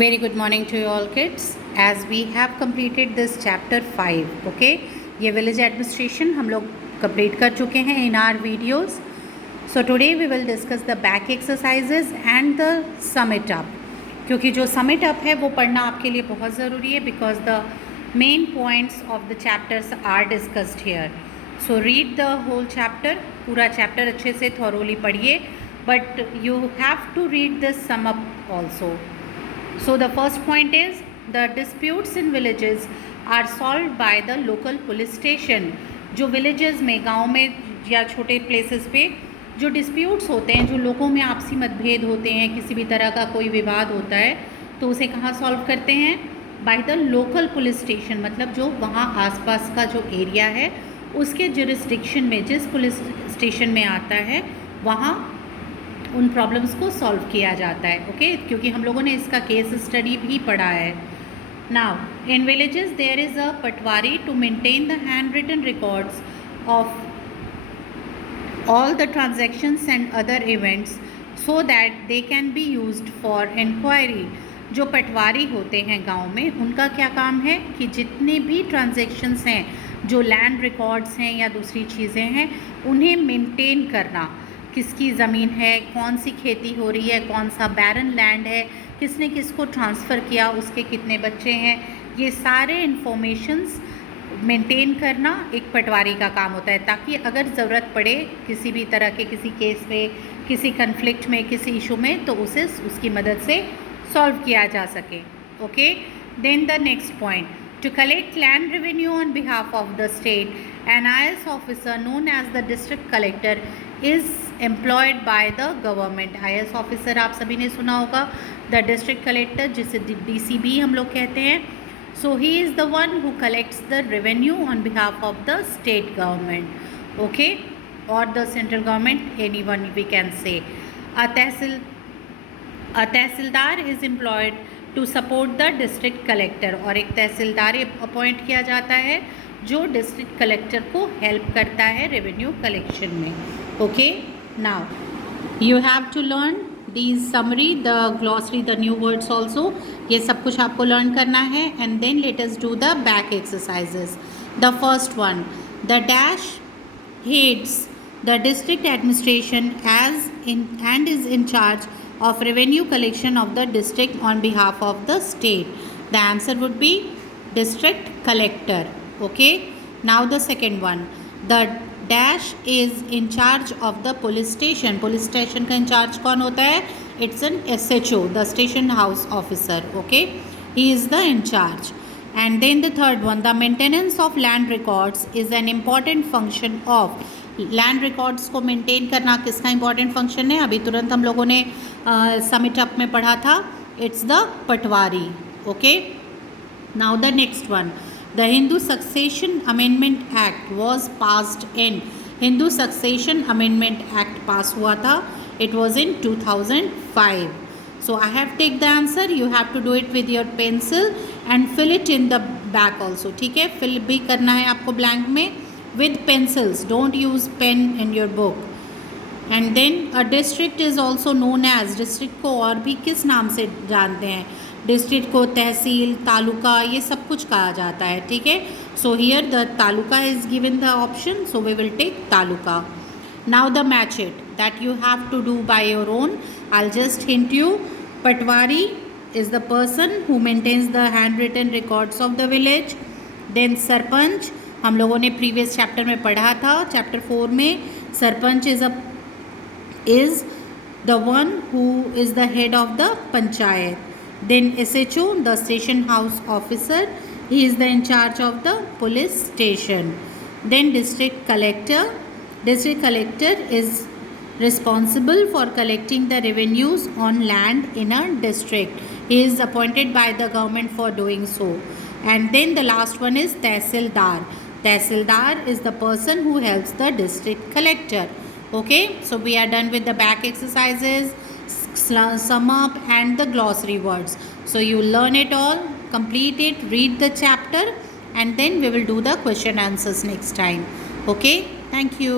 Very good morning to you all kids. As we have completed this chapter 5, okay, ये village administration हम लोग complete कर चुके हैं in our videos. So today we will discuss the back exercises and the sum it up. क्योंकि जो sum it up है वो पढ़ना आपके लिए बहुत ज़रूरी है because the main points of the chapters are discussed here. So read the whole chapter, पूरा chapter अच्छे से thoroughly पढ़िए, but you have to read this sum up also. So the first point is the disputes in villages are solved by the local police station. जो villages में, गाँव में या छोटे places पे जो disputes होते हैं, जो लोगों में आपसी मतभेद होते हैं, किसी भी तरह का कोई विवाद होता है, तो उसे कहाँ solve करते हैं? By the local police station. मतलब जो वहाँ आसपास का जो area है उसके jurisdiction में, जिस police station में आता है वहाँ उन प्रॉब्लम्स को सॉल्व किया जाता है. ओके, क्योंकि हम लोगों ने इसका केस स्टडी भी पढ़ा है. Now in villages there is a patwari to maintain the hand written records of all the transactions and other events so that they can be used for inquiry. जो पटवारी होते हैं गांव में, उनका क्या काम है कि जितने भी ट्रांजैक्शंस हैं, जो लैंड रिकॉर्ड्स हैं या दूसरी चीज़ें हैं, उन्हें मेंटेन करना. किसकी ज़मीन है, कौन सी खेती हो रही है, कौन सा बैरन लैंड है, किसने किसको ट्रांसफ़र किया, उसके कितने बच्चे हैं, ये सारे इन्फॉर्मेशंस मेंटेन करना एक पटवारी का काम होता है, ताकि अगर ज़रूरत पड़े किसी भी तरह के किसी केस में, किसी कन्फ्लिक्ट में, किसी इशू में, तो उसे उसकी मदद से सॉल्व किया जा सके. Okay, then the next point, to collect land revenue on behalf of the state, an IAS officer known as the district collector is employed by the government. IAS officer आप सभी ने सुना होगा, the district collector जिसे DCB हम लोग कहते हैं. So he is the one who collects the revenue on behalf of the state government, okay, or the central government, anyone we can say. A tehsildar is employed to support the district collector, और एक तहसीलदार अपॉइंट किया जाता है जो district collector को help करता है revenue collection में. Okay, now you have to learn these summary, the glossary, the new words also. ये सब कुछ आपको लर्न करना है. And then let us do the back exercises. The first one, the dash heads the district administration as in and is in charge of revenue collection of the district on behalf of the state. The answer would be district collector. Okay, now the second one, the dash is in charge of the police station. Police station का in charge कौन होता है? It's an SHO, the station house officer. Okay, he is the in charge. And then the third one, the maintenance of land records is an important function of. Land records को मेंटेन करना किसका important function है? अभी तुरंत हम लोगों ने sum it up में पढ़ा था, it's the patwari. Okay, now the next one, the Hindu succession amendment act was passed in. Hindu succession amendment act pass हुआ था, it was in 2005. So I have take the answer, you have to do it with your pencil and fill it in the back also. ठीक है, फिल भी करना है आपको ब्लैंक में with pencils, don't use pen in your book. And then a district is also known as, district को और भी किस नाम से जानते हैं? district को तहसील, तालुका, ये सब कुछ कहा जाता है. ठीक है, so here the taluka is given the option, so we will take taluka. Now the match it that you have to do by your own. I'll just hint you. Patwari is the person who maintains the handwritten records of the village. Then sarpanch हम लोगों ने previous chapter में पढ़ा था, chapter 4 में. Sarpanch is the one who is the head of the panchayat. Then SHO, the station house officer, he is the incharge of the police station. Then district collector is responsible for collecting the revenues on land in a district. He is appointed by the government for doing so. And then the last one is Tehsildar. Tehsildar is the person who helps the district collector. Okay, so we are done with the back exercises, sum up and the glossary words. So you learn it all, complete it, read the chapter, and then we will do the question answers next time. Okay, thank you.